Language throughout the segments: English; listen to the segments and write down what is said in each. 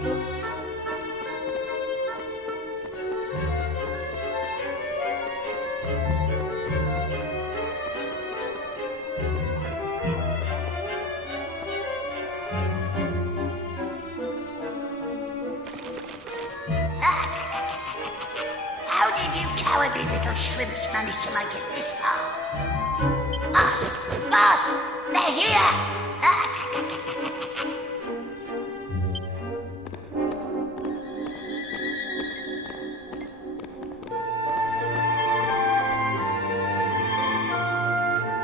How did you cowardly little shrimps manage to make it this far? Boss! Boss! They're here!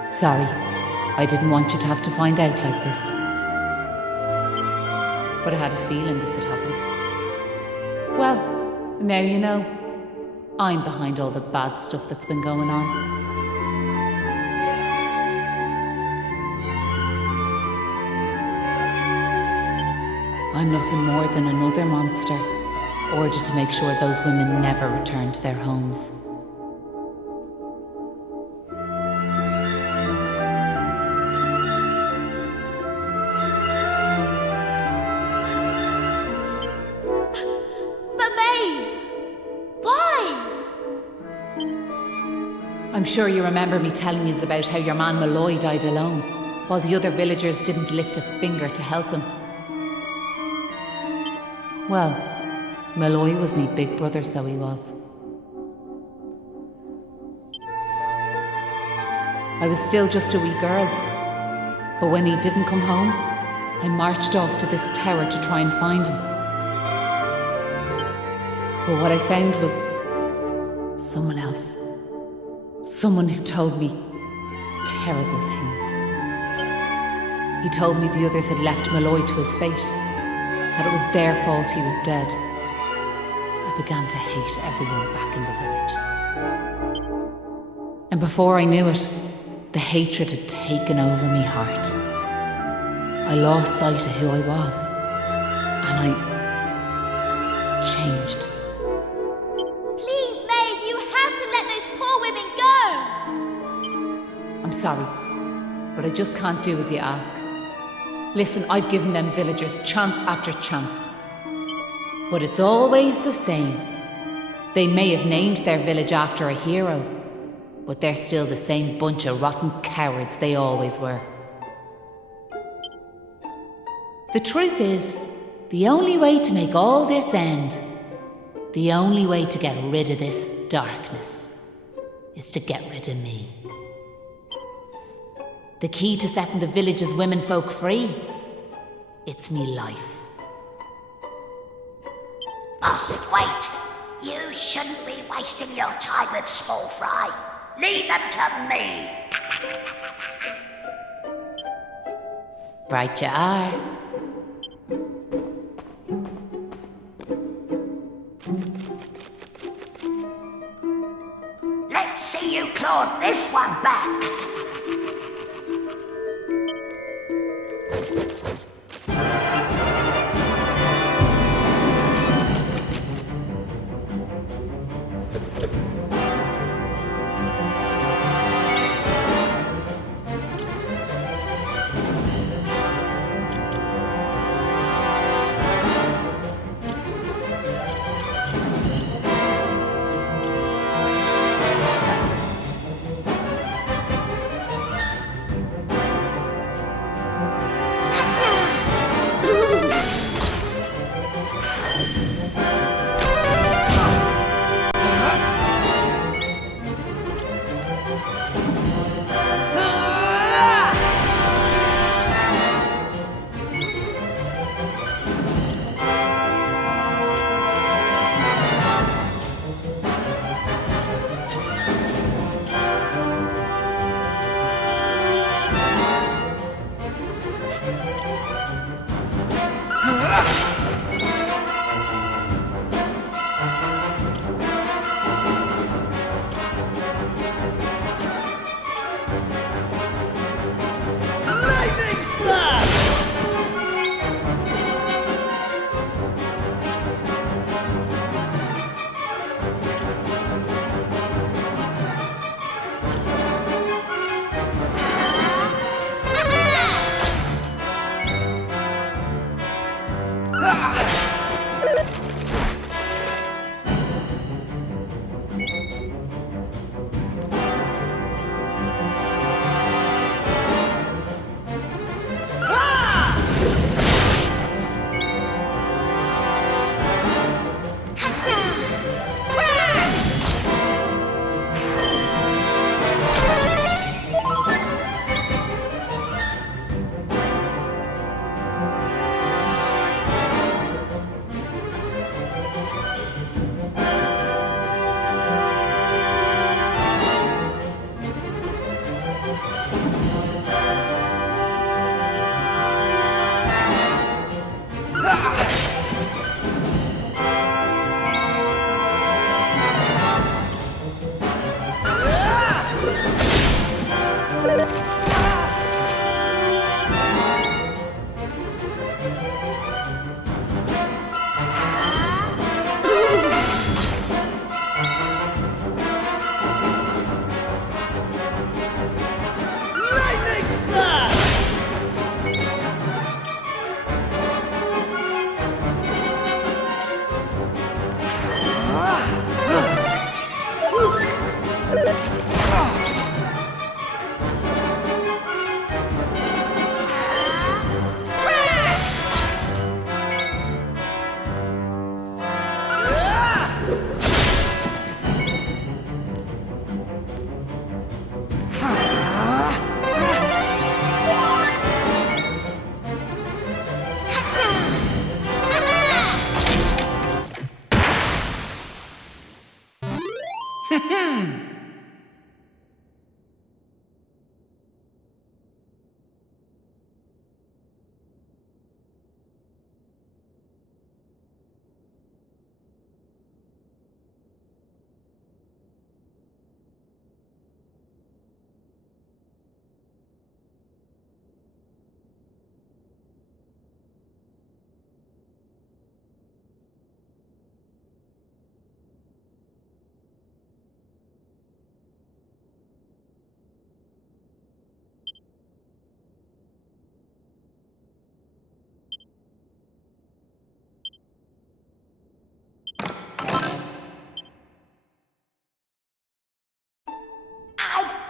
Sorry, I didn't want you to have to find out like this. But I had a feeling this would happen. Well, now you know. I'm behind all the bad stuff that's been going on. I'm nothing more than another monster, ordered to make sure those women never return to their homes. I'm sure you remember me telling you about how your man Molloy died alone, while the other villagers didn't lift a finger to help him. Well, Molloy was me big brother, so he was. I was still just a wee girl, but when he didn't come home, I marched off to this tower to try and find him. But what I found was someone else. Someone who told me terrible things. He told me the others had left Molloy to his fate, that it was their fault he was dead. I began to hate everyone back in the village. And before I knew it, the hatred had taken over me heart. I lost sight of who I was, and I changed. I'm sorry, but I just can't do as you ask. Listen, I've given them villagers chance after chance. But it's always the same. They may have named their village after a hero, but they're still the same bunch of rotten cowards they always were. The truth is, the only way to make all this end, the only way to get rid of this darkness, is to get rid of me. The key to setting the village's womenfolk free, it's me life. Boss, wait! You shouldn't be wasting your time with small fry. Leave them to me. Right you are. Let's see you claw this one back.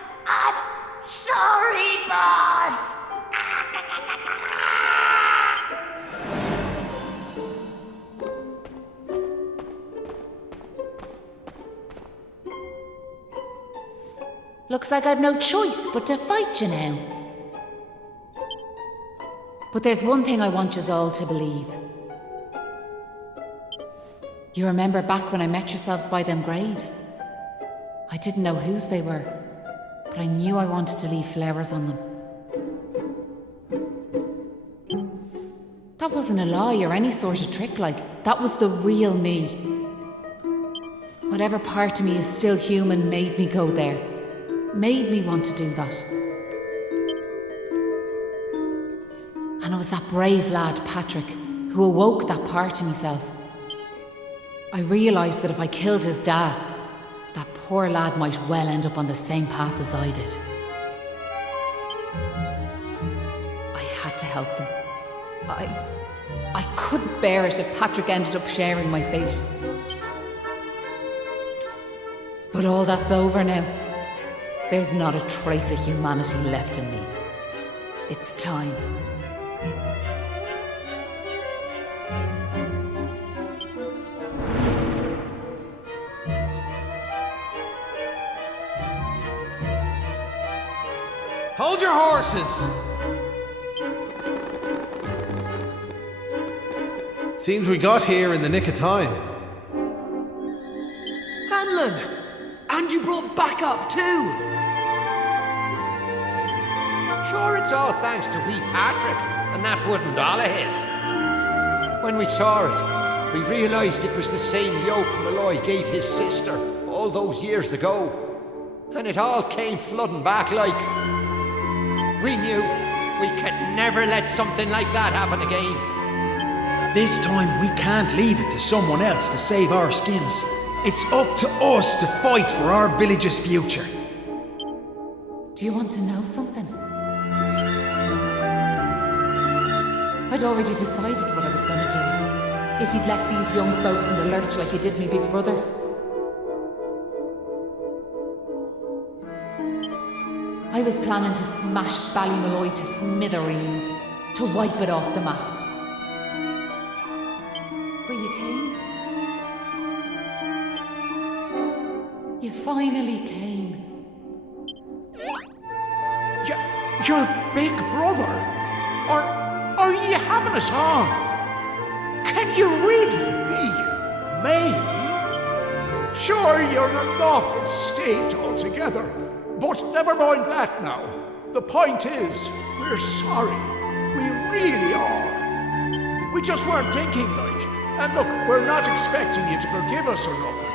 I'm sorry, boss. Looks like I've no choice but to fight you now. But there's one thing I want yous all to believe. You remember back when I met yourselves by them graves? I didn't know whose they were, but I knew I wanted to leave flowers on them. That wasn't a lie or any sort of trick, that was the real me. Whatever part of me is still human made me go there. Made me want to do that. And it was that brave lad, Patrick, who awoke that part of myself. I realised that if I killed his dad, that poor lad might well end up on the same path as I did. I had to help them. I couldn't bear it if Patrick ended up sharing my fate. But all that's over now. There's not a trace of humanity left in me. It's time. Hold your horses! Seems we got here in the nick of time. Hanlon! And you brought backup too! Sure, it's all thanks to wee Patrick and that wooden doll of his. When we saw it, we realised it was the same yoke Molloy gave his sister all those years ago. And it all came flooding back like... We knew we could never let something like that happen again. This time we can't leave it to someone else to save our skins. It's up to us to fight for our village's future. Do you want to know something? I'd already decided what I was going to do. If you'd left these young folks in the lurch like you did me big brother. I was planning to smash Molloy to smithereens, to wipe it off the map. But you came. You finally came. Your big brother? Are you having us on? Can you really be Maeve? Sure, you're an awful state altogether, but never mind that now. The point is, we're sorry. We really are. We just weren't thinking, and look, we're not expecting you to forgive us or nothing.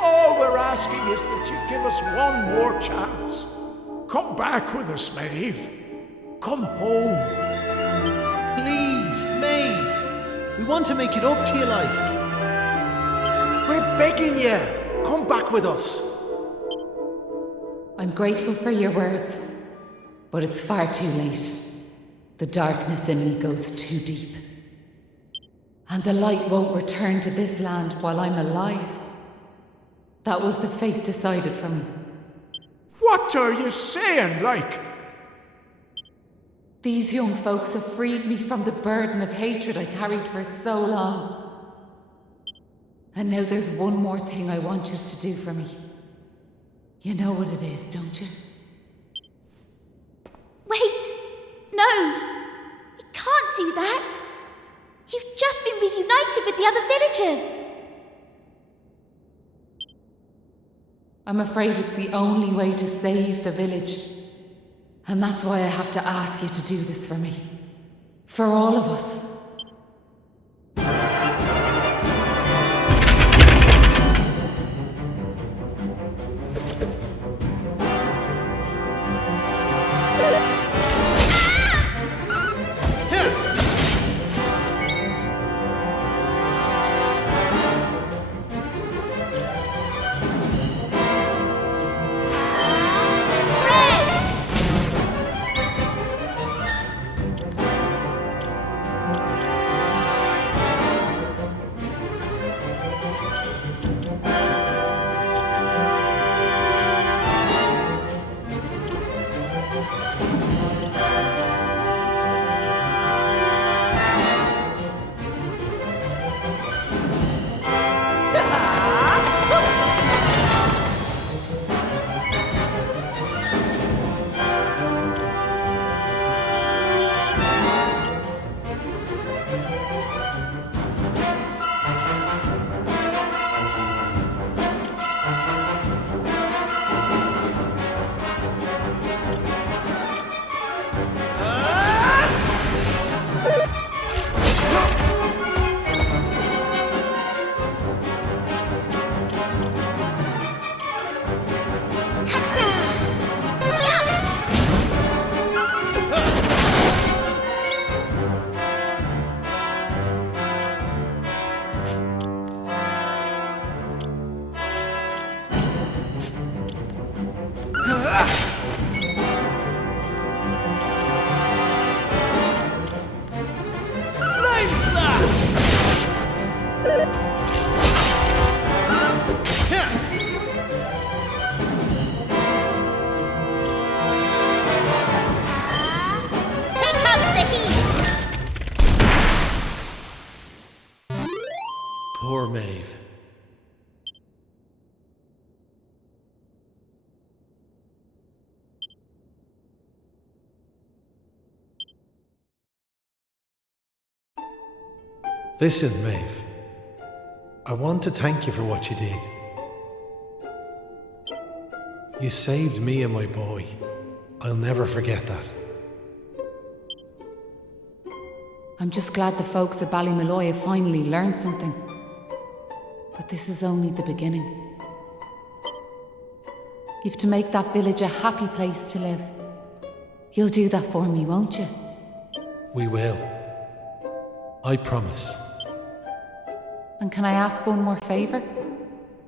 All we're asking is that you give us one more chance. Come back with us, Maeve. Come home. Please, Maeve. We want to make it up to you, We're begging you. Come back with us. I'm grateful for your words, but it's far too late. The darkness in me goes too deep. And the light won't return to this land while I'm alive. That was the fate decided for me. What are you saying, These young folks have freed me from the burden of hatred I carried for so long. And now there's one more thing I want you to do for me. You know what it is, don't you? Wait! No! You can't do that! You've just been reunited with the other villagers! I'm afraid it's the only way to save the village. And that's why I have to ask you to do this for me. For all of us. Poor Maeve. Listen, Maeve. I want to thank you for what you did. You saved me and my boy. I'll never forget that. I'm just glad the folks at Bally Molloy have finally learned something. But this is only the beginning. You've to make that village a happy place to live. You'll do that for me, won't you? We will. I promise. And can I ask one more favour?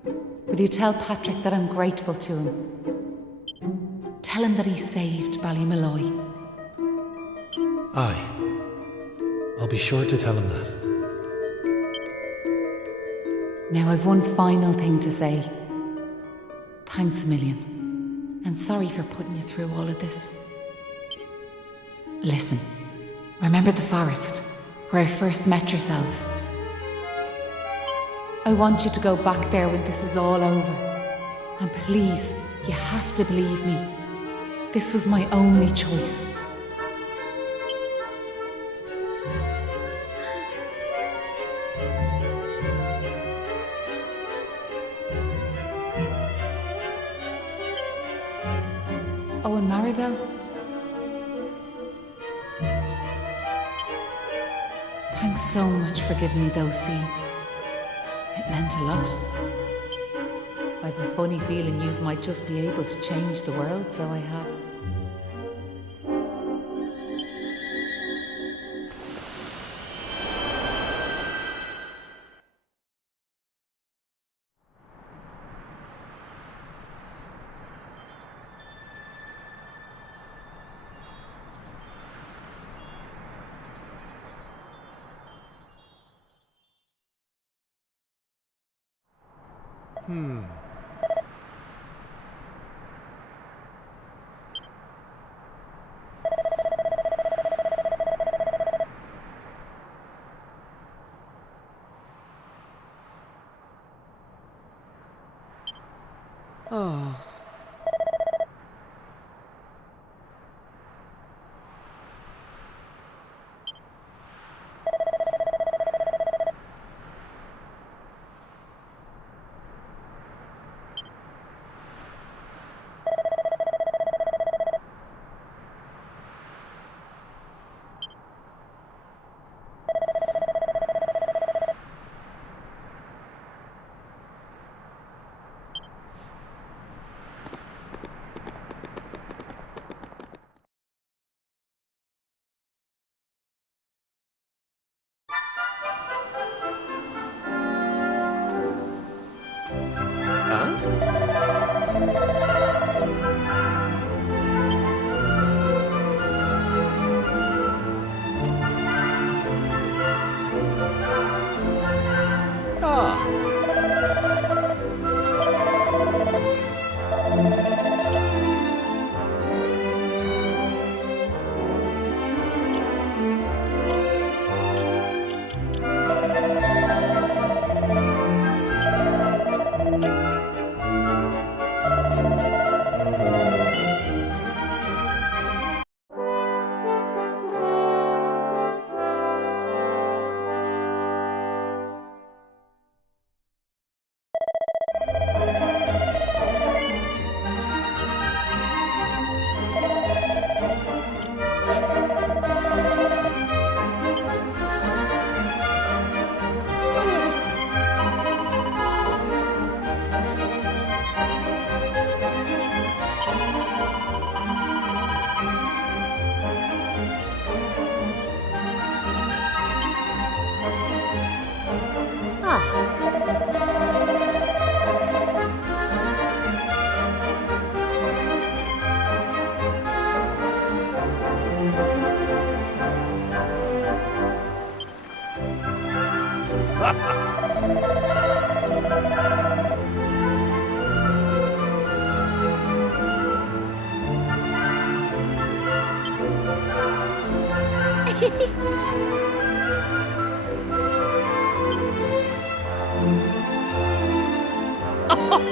Will you tell Patrick that I'm grateful to him? Tell him that he saved Bally Molloy. Aye. I'll be sure to tell him that. Now I've one final thing to say. Thanks a million. And sorry for putting you through all of this. Listen, remember the forest, where I first met yourselves? I want you to go back there when this is all over. And please, you have to believe me. This was my only choice. Oh, and Maribel? Thanks so much for giving me those seeds. It meant a lot. I've a funny feeling yous might just be able to change the world, so I have. Oh.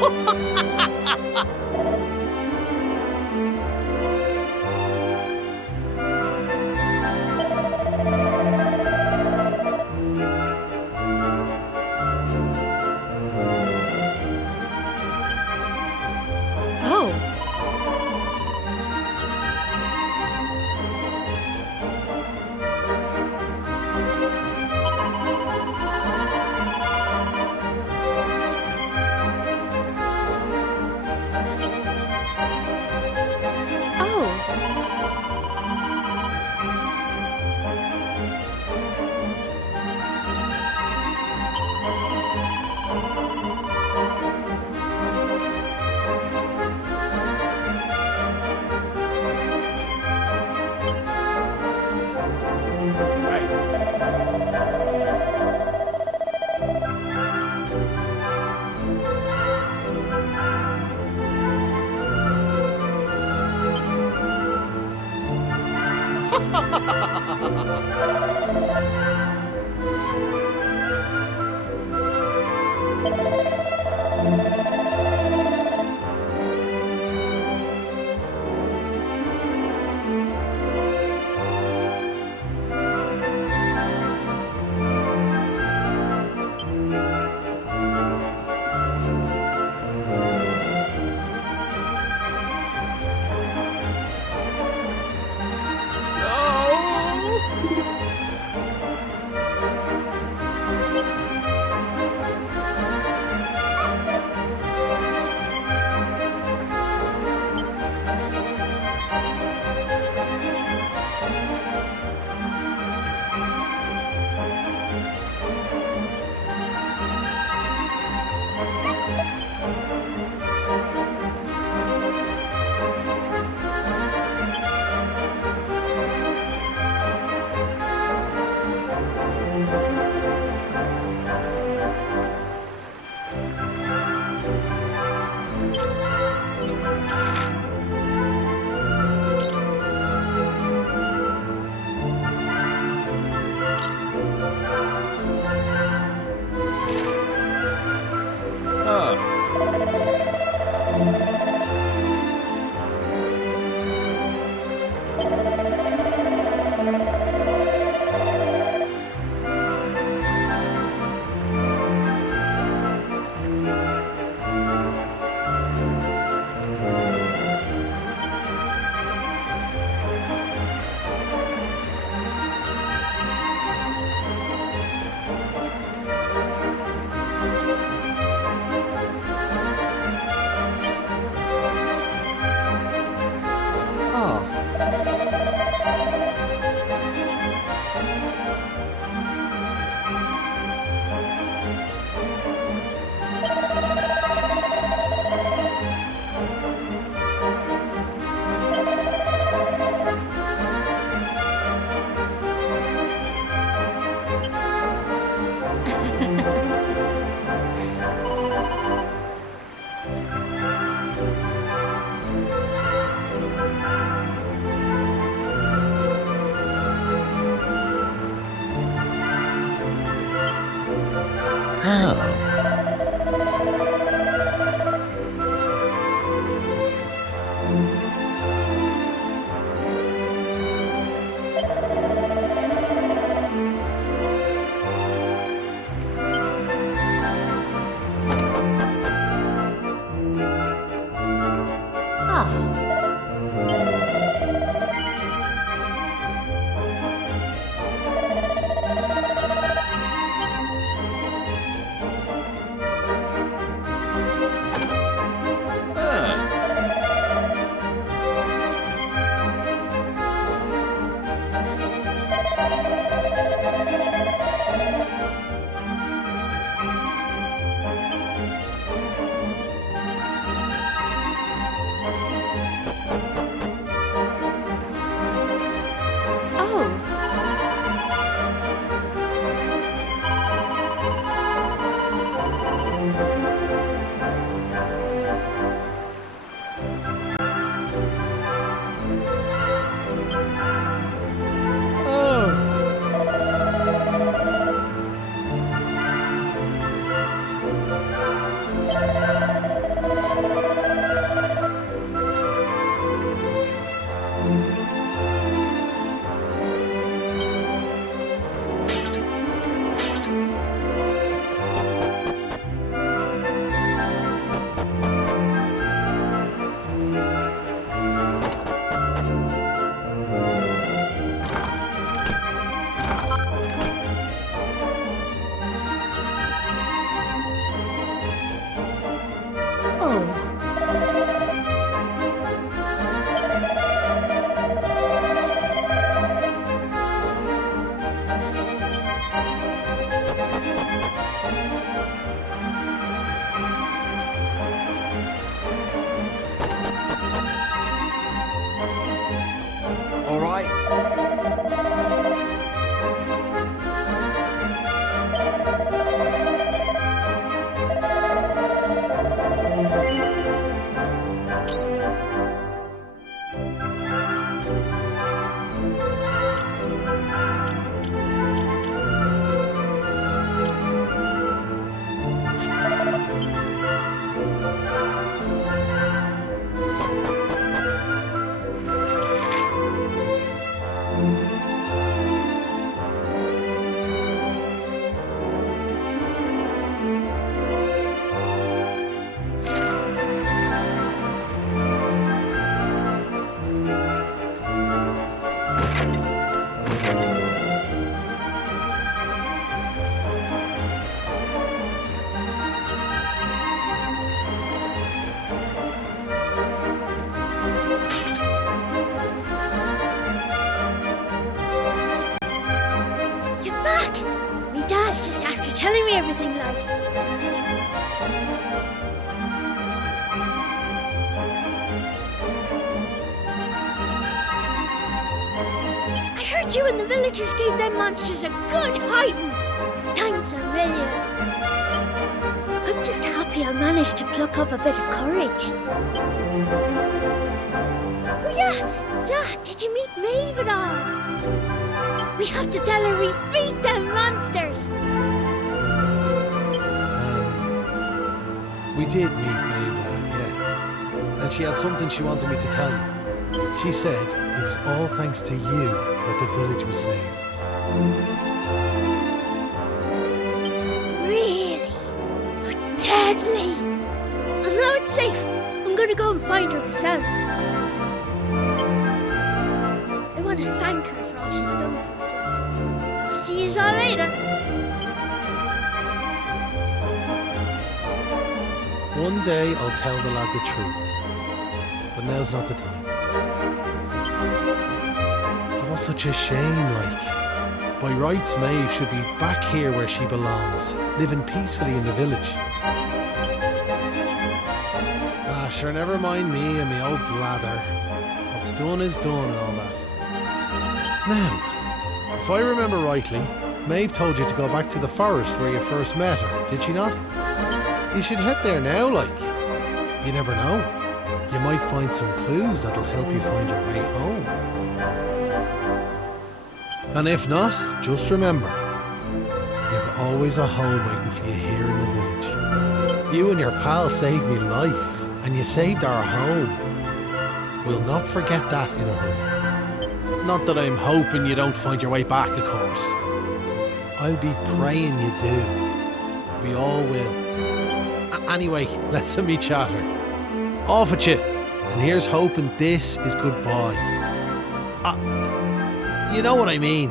Oh. living like. I heard you and the villagers gave them monsters a good hiding. Thanks a million. I'm just happy I managed to pluck up a bit of courage. Oh yeah, did you meet Maeve at all? We have to tell her we beat them monsters. We did meet Maeve, lad, yeah. And she had something she wanted me to tell you. She said it was all thanks to you that the village was saved. Really? Oh, deadly! And now it's safe. I'm gonna go and find her myself. I want to thank her for all she's done for us. I'll see you all later. One day I'll tell the lad the truth. But now's not the time. It's all such a shame, like. By rights, Maeve should be back here where she belongs, living peacefully in the village. Ah, sure, never mind me and me old blather. What's done is done and all that. Now, if I remember rightly, Maeve told you to go back to the forest where you first met her, did she not? You should head there now, like. You never know. You might find some clues that'll help you find your way home. And if not, just remember, you've always a home waiting for you here in the village. You and your pal saved me life, and you saved our home. We'll not forget that in a hurry. Not that I'm hoping you don't find your way back, of course. I'll be praying you do. We all will. Anyway, let's me chatter. Off at you. And here's hoping this is goodbye. You know what I mean.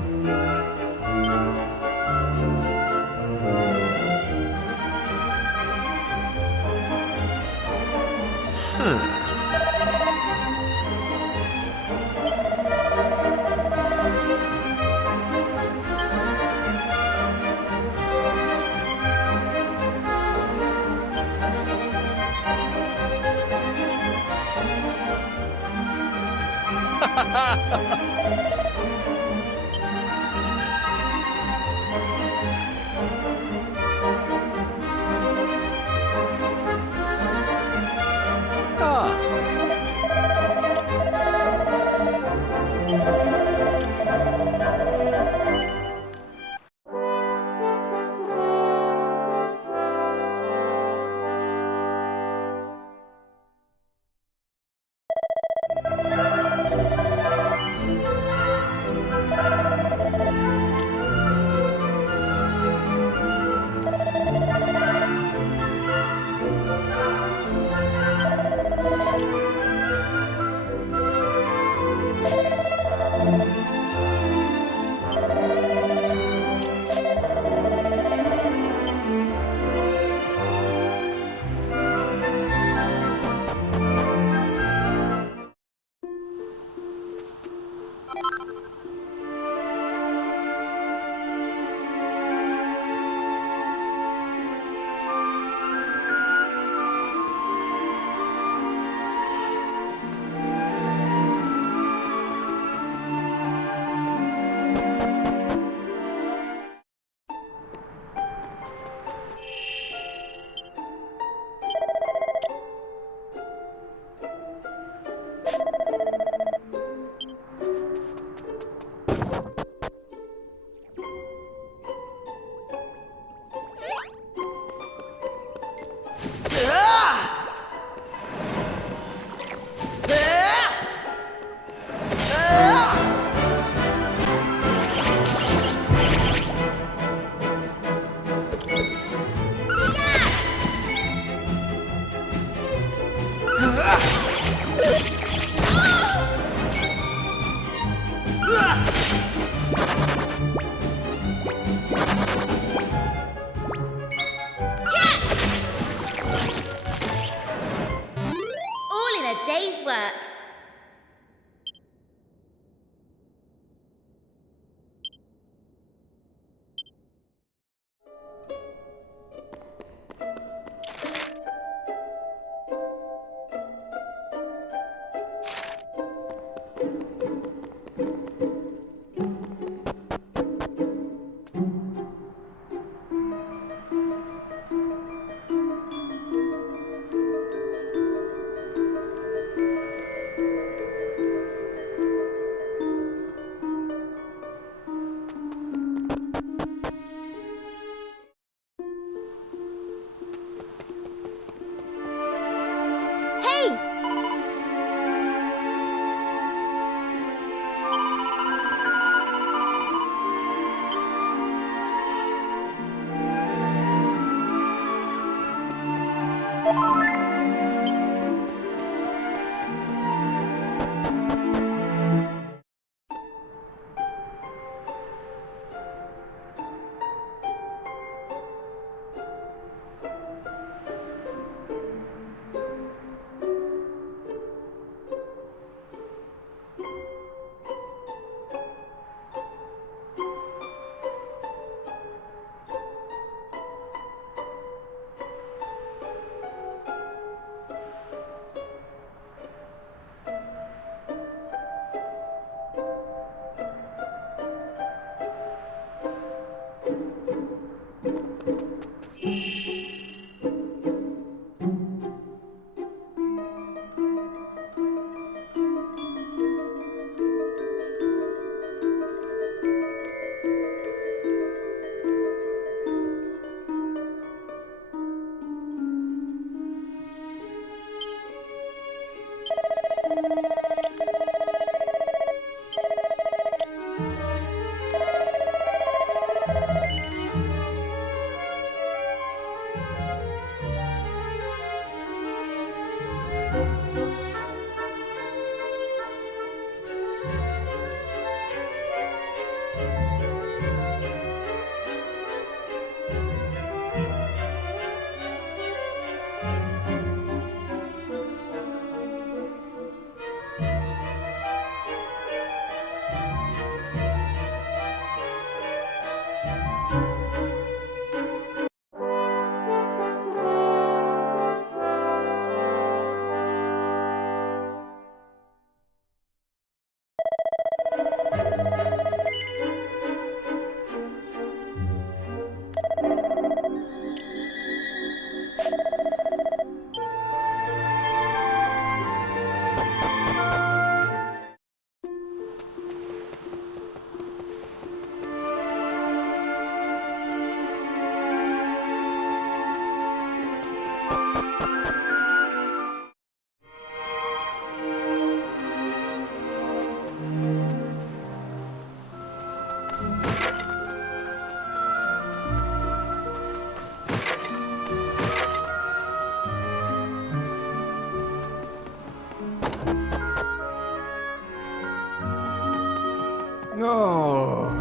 No.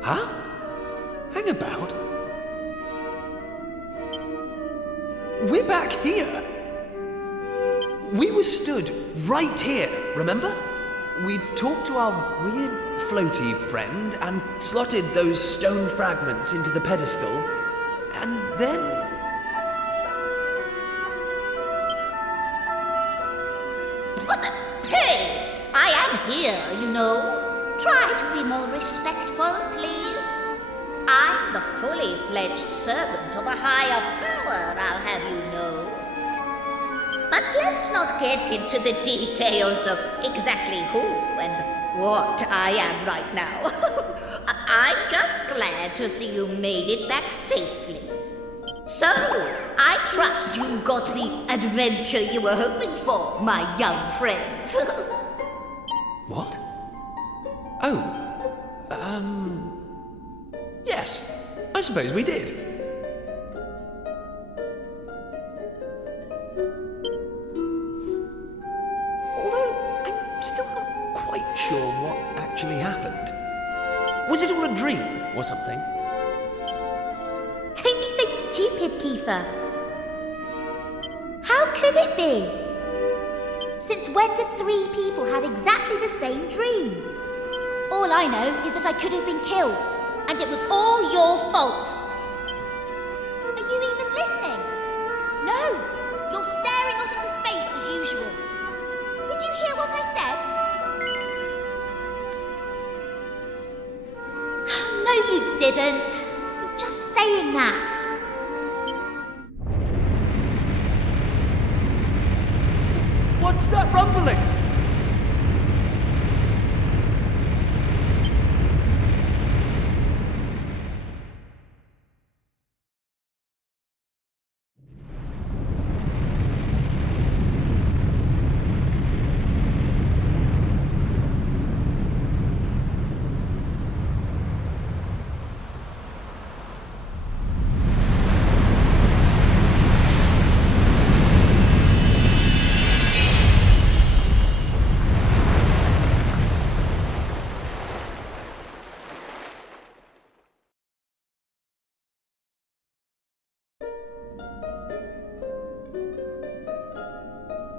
Huh? Hang about? We're back here. We were stood right here, remember? We talked to our weird floaty friend and slotted those stone fragments into the pedestal. And then... Hey! I am here, you know. Try to be more respectful, please. I'm the fully fledged servant of a higher power, I'll have you know. But let's not get into the details of exactly who and what I am right now. I'm just glad to see you made it back safely. So, I trust you got the adventure you were hoping for, my young friends. What? Oh, yes, I suppose we did. Although, I'm still not quite sure what actually happened. Was it all a dream or something? Don't be so stupid, Keifer. How could it be? Since when do 3 people have exactly the same dream? All I know is that I could have been killed, and it was all your fault. Are you even listening? No! You're staring off into space as usual. Did you hear what I said? No, you didn't. You're just saying that. What's that rumbling?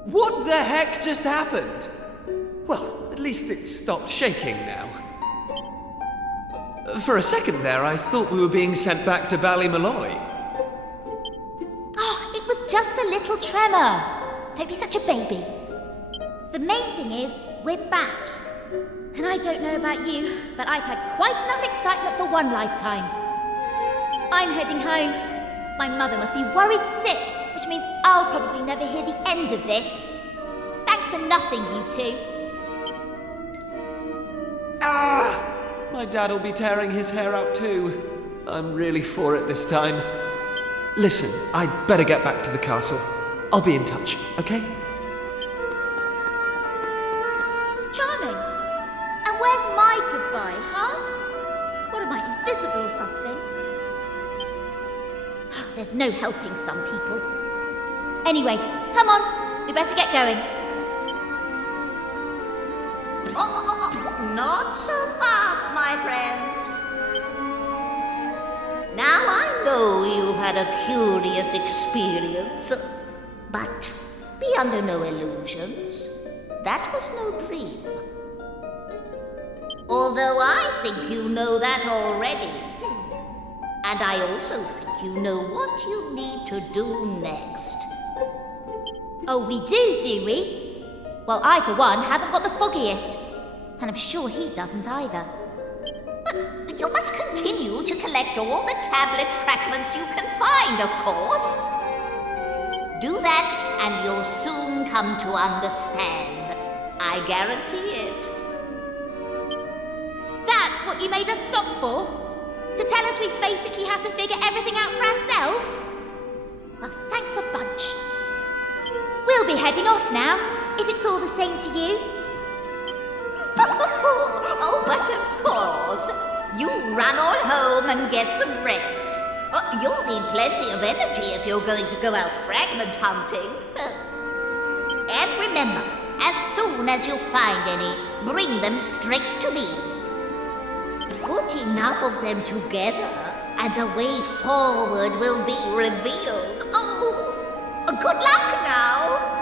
What the heck just happened? Well, at least it's stopped shaking now. For a second there, I thought we were being sent back to Bally Molloy. Oh, it was just a little tremor. Don't be such a baby. The main thing is, we're back. And I don't know about you, but I've had quite enough excitement for one lifetime. I'm heading home. My mother must be worried sick, which means I'll probably never hear the end of this. Thanks for nothing, you two. Ah! My dad'll be tearing his hair out too. I'm really for it this time. Listen, I'd better get back to the castle. I'll be in touch, okay? Charming. And where's my goodbye, huh? What am I, invisible or something? There's no helping some people. Anyway, come on. We better get going. Not so fast, my friends. Now I know you've had a curious experience, but be under no illusions. That was no dream. Although I think you know that already. And I also think you know what you need to do next. Oh, we do we? Well, I, for one, haven't got the foggiest. And I'm sure he doesn't either. But you must continue to collect all the tablet fragments you can find, of course. Do that, and you'll soon come to understand. I guarantee it. That's what you made us stop for? To tell us we basically have to figure everything out for ourselves? Well, thanks a bunch. We'll be heading off now, if it's all the same to you. Oh, but of course. You run on home and get some rest. You'll need plenty of energy if you're going to go out fragment hunting. And remember, as soon as you find any, bring them straight to me. Put enough of them together, and the way forward will be revealed. Oh, Good luck now.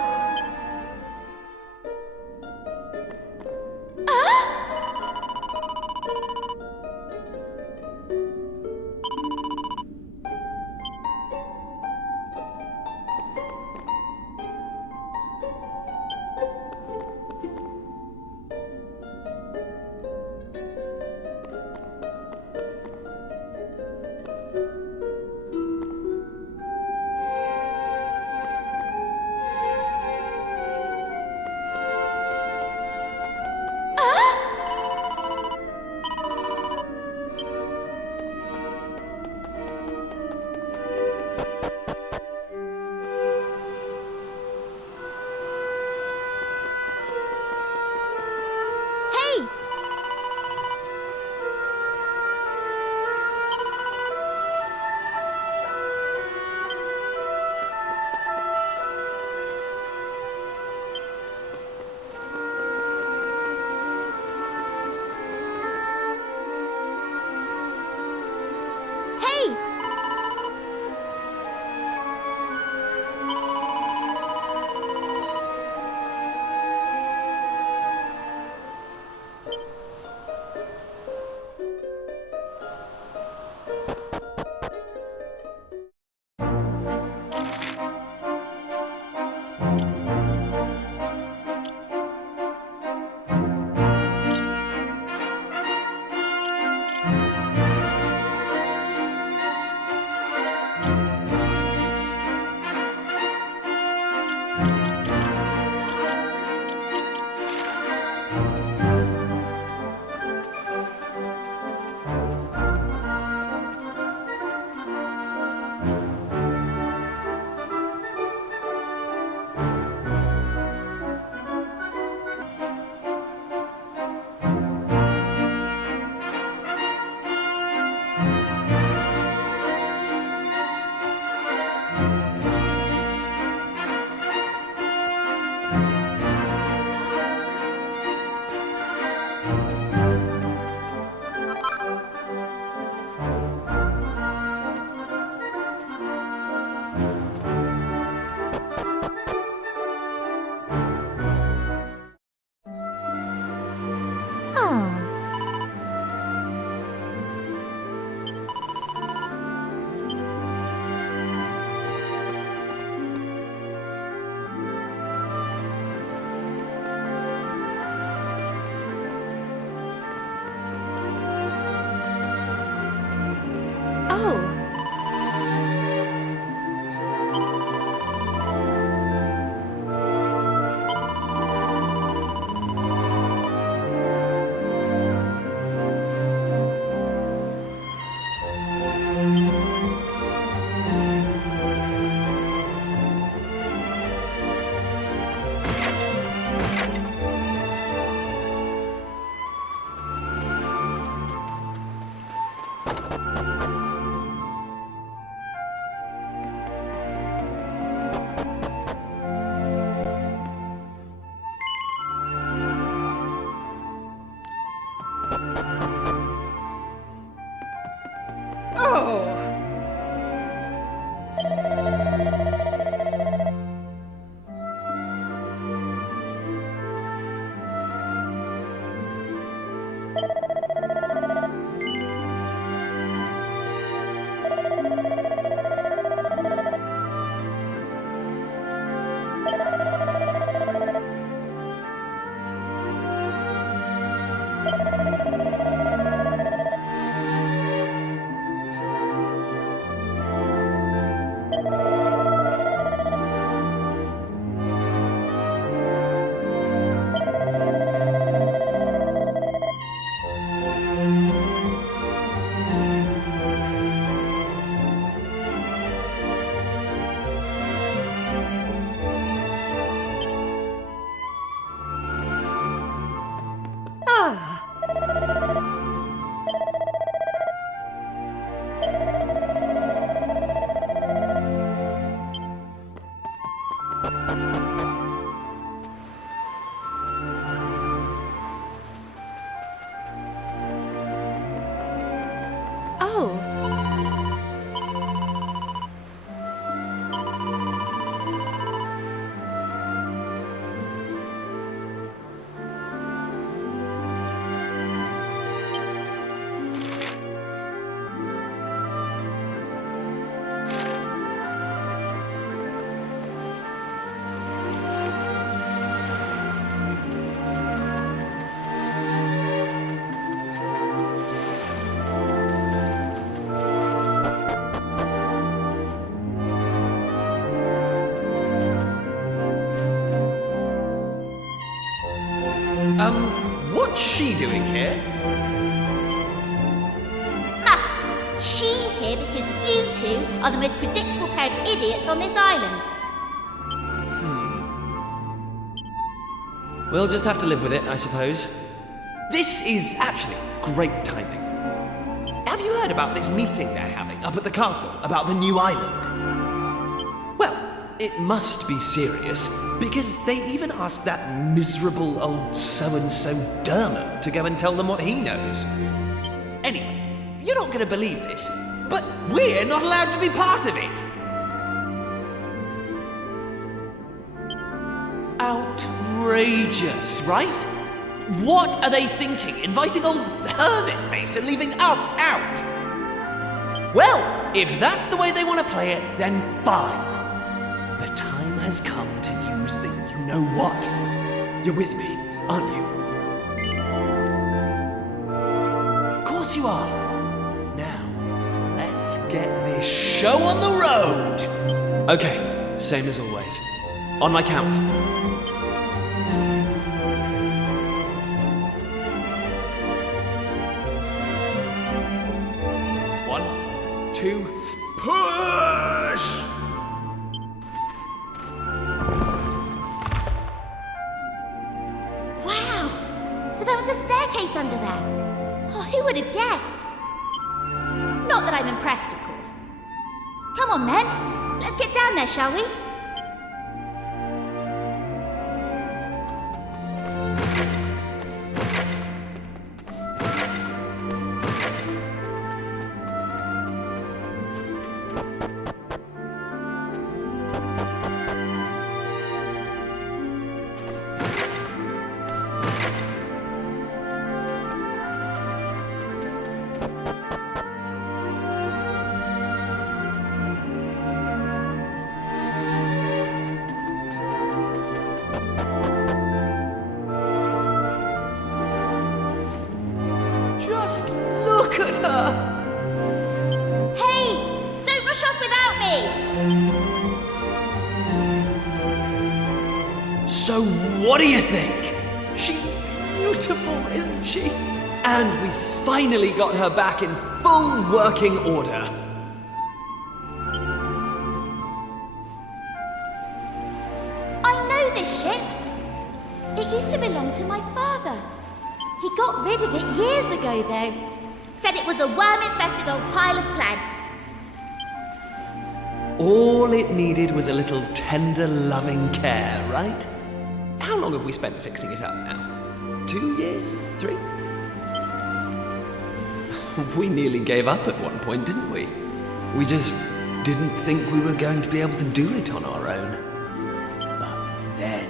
she doing here? Ha! She's here because you two are the most predictable pair of idiots on this island. We'll just have to live with it, I suppose. This is actually great timing. Have you heard about this meeting they're having up at the castle about the new island? Well, it must be serious, because they even asked that miserable old so-and-so Dermot to go and tell them what he knows. Anyway, you're not going to believe this, but we're not allowed to be part of it. Outrageous, right? What are they thinking, inviting old hermit face and leaving us out? Well, if that's the way they want to play it, then fine. The time has come to use the you-know-what. You're with me, aren't you? Of course you are. Now, let's get this show on the road. Okay, same as always. On my count. 1, 2, push! Wow! So there was a staircase under there. Oh, who would have guessed? Not that I'm impressed, of course. Come on, men. Let's get down there, shall we? Just look at her! Hey! Don't rush off without me! So what do you think? She's beautiful, isn't she? And we finally got her back in full working order. I know this ship. It used to belong to my father. He got rid of it years ago, though. Said it was a worm-infested old pile of planks. All it needed was a little tender, loving care, right? How long have we spent fixing it up now? 2 years? 3? We nearly gave up at one point, didn't we? We just didn't think we were going to be able to do it on our own. But then,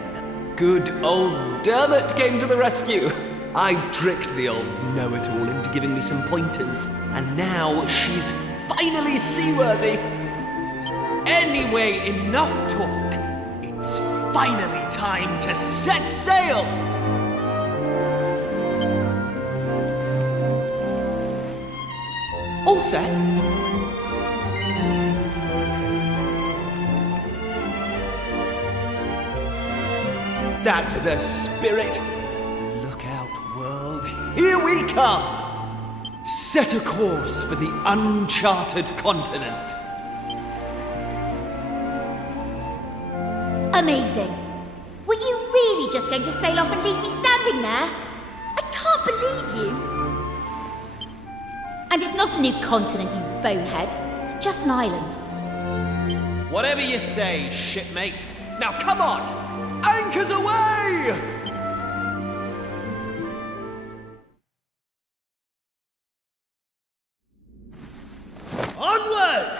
good old Dermot came to the rescue. I tricked the old know-it-all into giving me some pointers, and now she's finally seaworthy. Anyway, enough talk. It's finally time to set sail! All set? That's the spirit. Look out, world. Here we come. Set a course for the uncharted continent. Amazing. Were you really just going to sail off and leave me standing there? I can't believe you. And it's not a new continent, you bonehead. It's just an island. Whatever you say, shipmate. Now come on! Anchors away! Onward!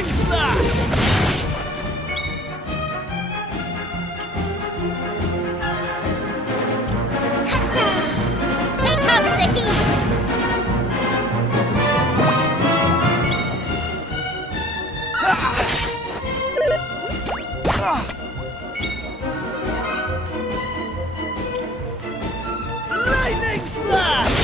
Here comes the heat! Lightning slash!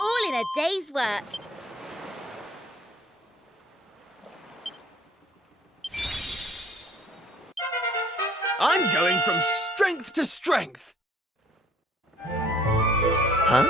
All in a day's work. I'm going from strength to strength. Huh?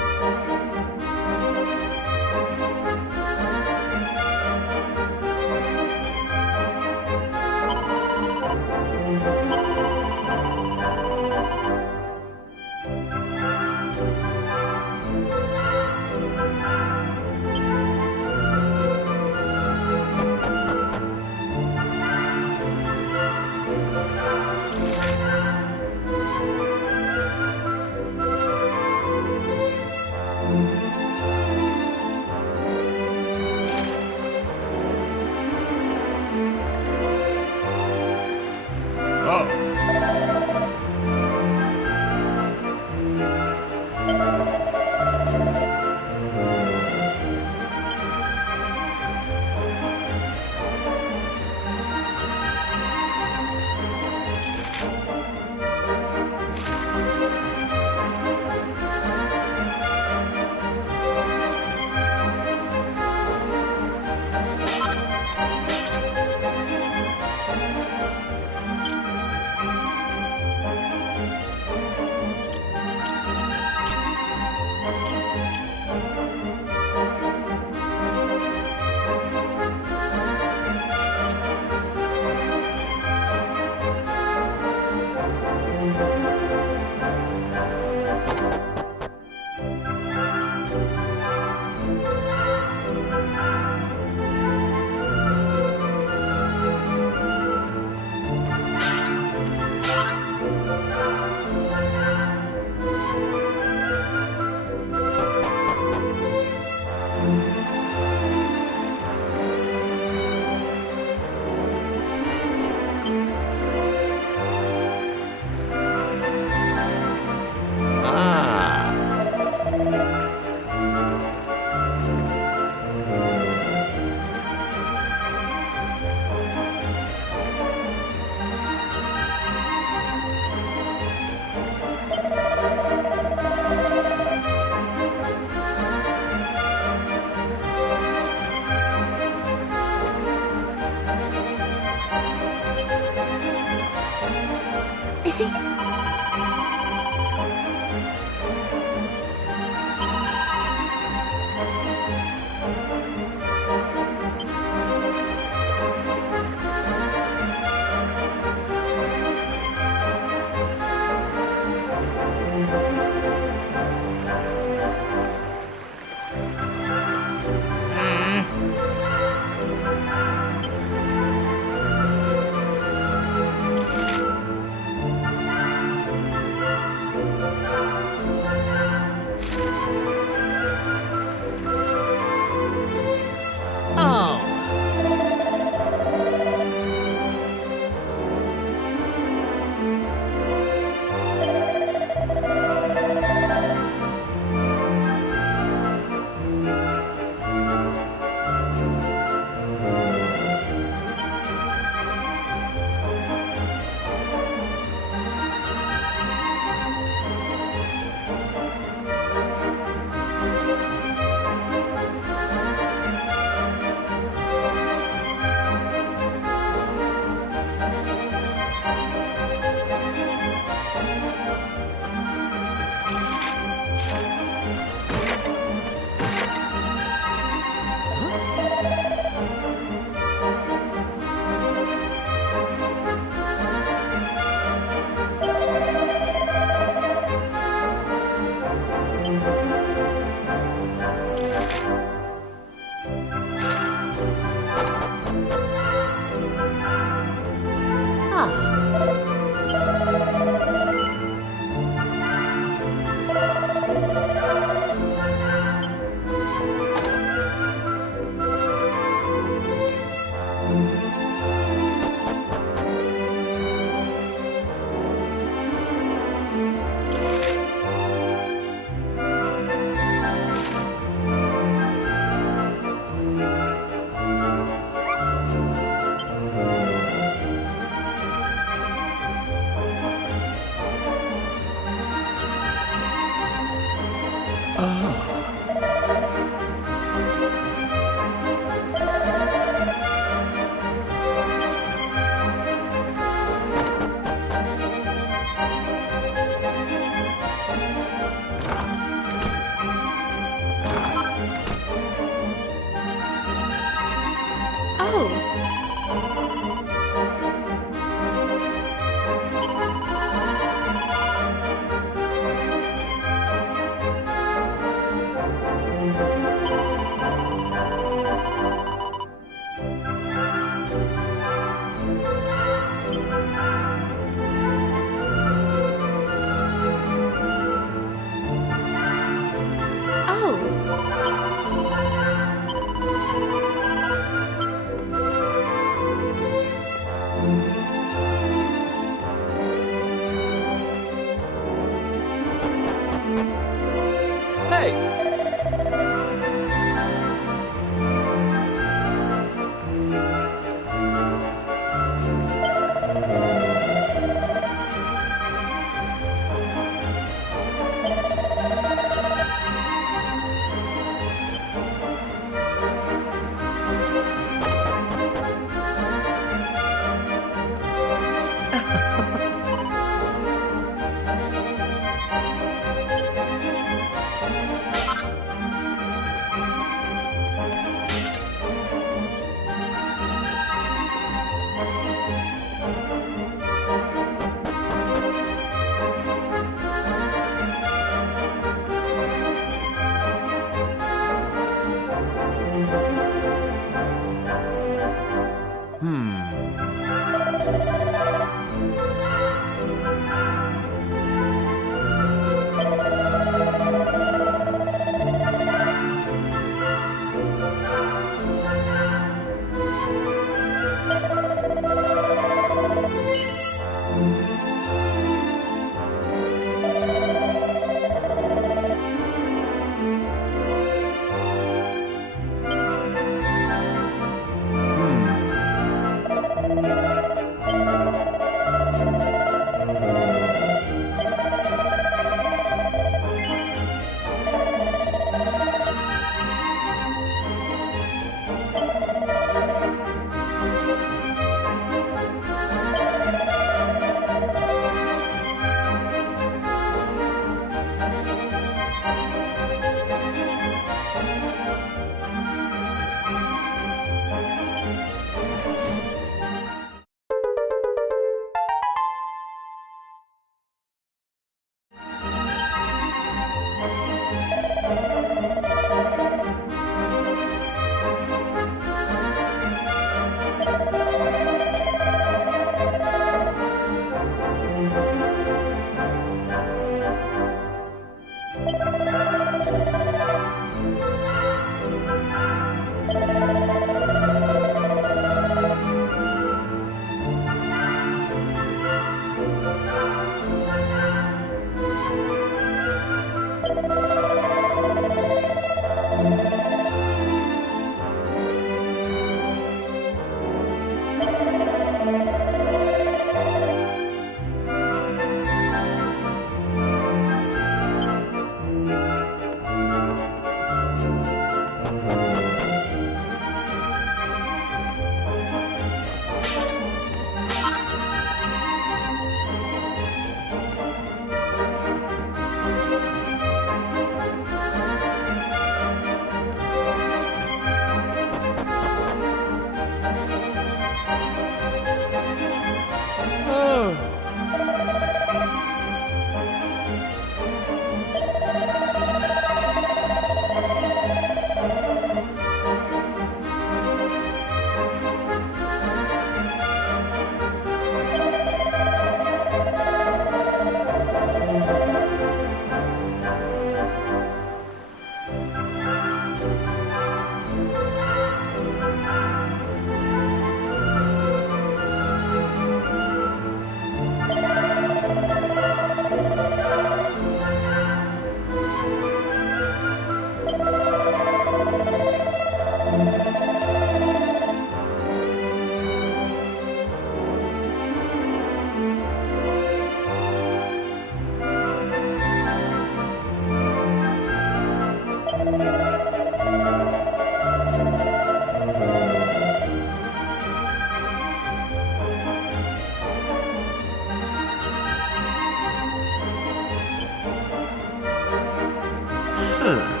Hmm.